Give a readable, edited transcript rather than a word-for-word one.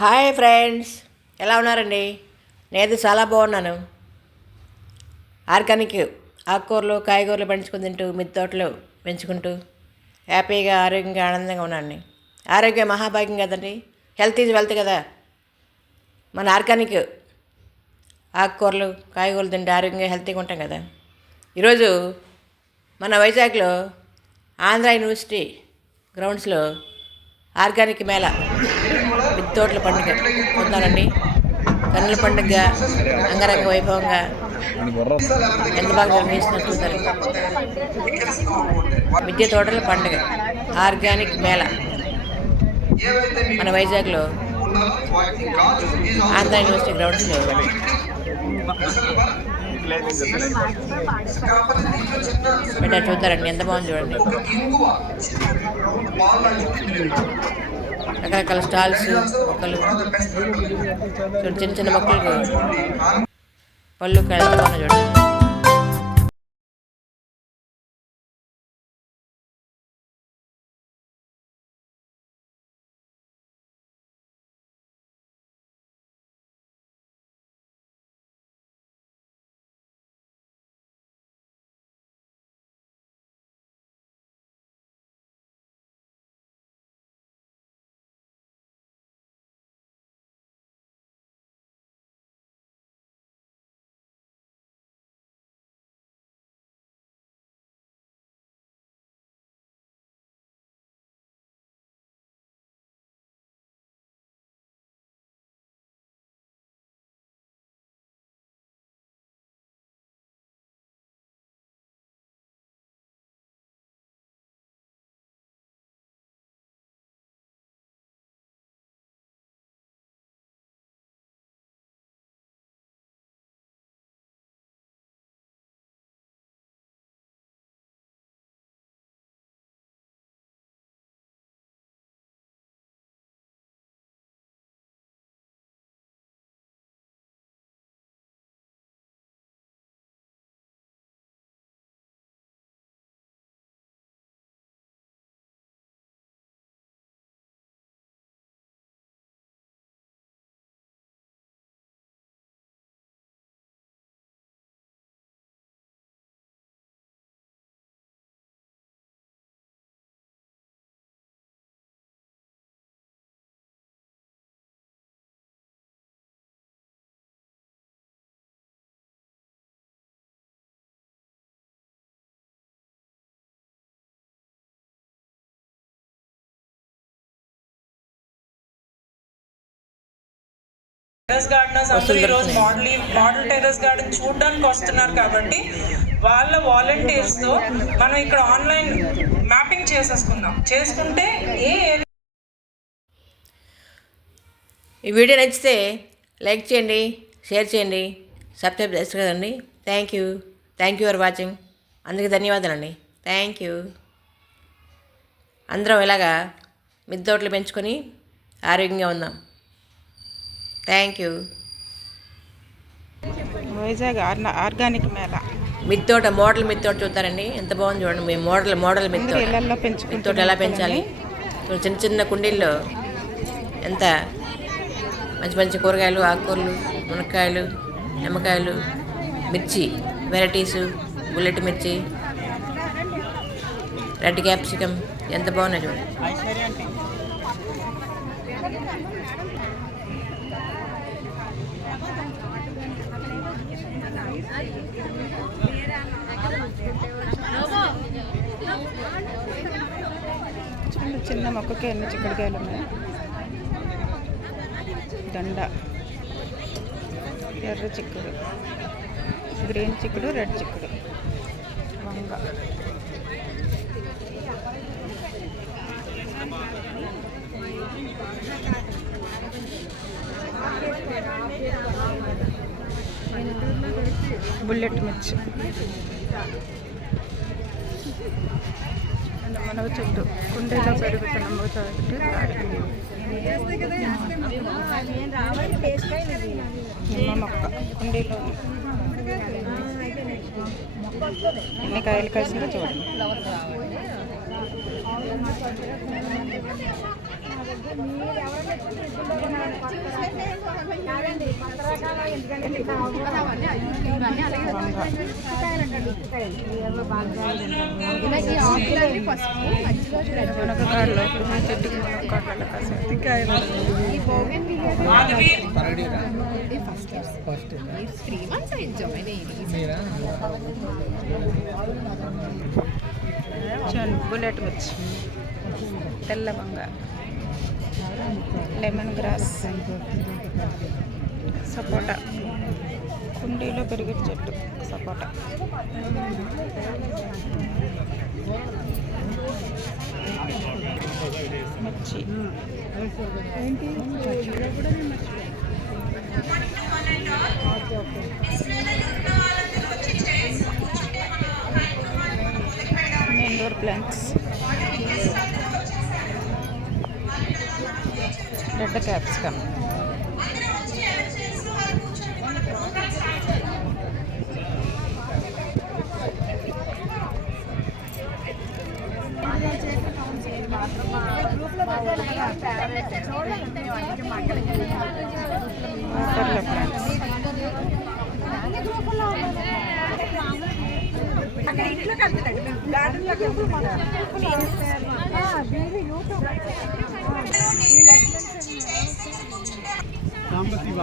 Hi friends, ఎలా ఉన్నారండి? నేను చాలా బాగున్నాను. ఆర్గానిక్ ఆకుకూరలు కాయగూరలు పండించుకుని తింటూ మిద్దె తోటలు పెంచుకుంటూ హ్యాపీగా ఆరోగ్యంగా ఆనందంగా ఉన్నాను. ఆరోగ్యం మహాభాగ్యం కదండి. హెల్త్ ఈజ్ వెల్త్ కదా. మన ఆర్గానిక్ ఆకుకూరలు కాయగూరలు తింటే ఆరోగ్యంగా హెల్తీగా ఉంటాం కదా. ఈరోజు మన వైజాగ్లో ఆంధ్ర యూనివర్సిటీ గ్రౌండ్స్లో ఆర్గానిక్ మేళ మిద్దె తోటల పండుగ చూద్దామండి. కన్నుల పండుగ అంగరంగ వైభవంగా ఎంత బాగా నిర్వహిస్తున్నారు చూద్దారు. మిద్దె తోటల పండుగ ఆర్గానిక్ మేళ మన వైజాగ్లో ఆంధ్ర యూనివర్సిటీ గ్రౌండ్స్లో పెట్టారు చూద్దారండి. ఎంత బాగుంది చూడండి. రకరకాల స్టాల్స్, మొక్కలు, చిన్న చిన్న మొక్కలు, పళ్ళు కాయలు బాగున్నాయి చూడండి. టెర్రస్ గార్డెనర్స్ అందరూ ఈరోజు మోడల్ టెర్రస్ గార్డెన్ చూడడానికి వస్తున్నారు కాబట్టి వాళ్ళ వాలంటీర్స్తో మనం ఇక్కడ ఆన్లైన్ మ్యాపింగ్ చేసుకుంటే ఈ వీడియో నచ్చితే లైక్ చేయండి, షేర్ చేయండి, సబ్స్క్రైబ్ చేస్తారు కదండి. Thank you for watching. అందరికీ ధన్యవాదాలండి. Thank you. అందరం ఇలాగా మిద్దె తోటలు పెంచుకొని ఆరోగ్యంగా ఉందాం. Thank you. Vizag organic Mela మిద్దె తోట మిద్దె తోట చూస్తారండి. ఎంత బాగుంది చూడండి. మేము మోడల్ మిద్దె తోట ఎలా పెంచాలి, చిన్న చిన్న కుండీల్లో ఎంత మంచి మంచి కూరగాయలు, ఆకుకూరలు, మునక్కాయలు, నిమ్మకాయలు, మిర్చి వెరైటీసు, బుల్లెట్ మిర్చి, రెడ్ క్యాప్సికమ్ ఎంత బాగున్నాయి చూడండి. చిన్న మొక్కకి ఎన్ని చిక్కుడుకాయలు ఉన్నాయి. దండ, ఎర్ర చిక్కుడు, గ్రీన్ చిక్కుడు, రెడ్ చిక్కుడు, వంగ, బుల్లెట్ మిర్చి, మనవ చెట్టు, కుండీలో పెరుగుతున్న మనవ చెట్టు, నిమ్మ మొక్క కుండీలో ఎన్ని కాయలు కలిసిందో చూడండి. మునగకాడలు చెట్టుకి మునగకాడలు కాసేది కాయలు బుల్లెట్ మిర్చి, తెల్ల వంగ, లెమన్ గ్రాస్, సపోటా, కుండీలో పెరిగే చెట్టు సపోటా, మిర్చి, ఇండోర్ ప్లాంట్స్, రెడ్ క్యాప్సికమ్, వాటర్లో ప్లాంట్స్, సాంబశివ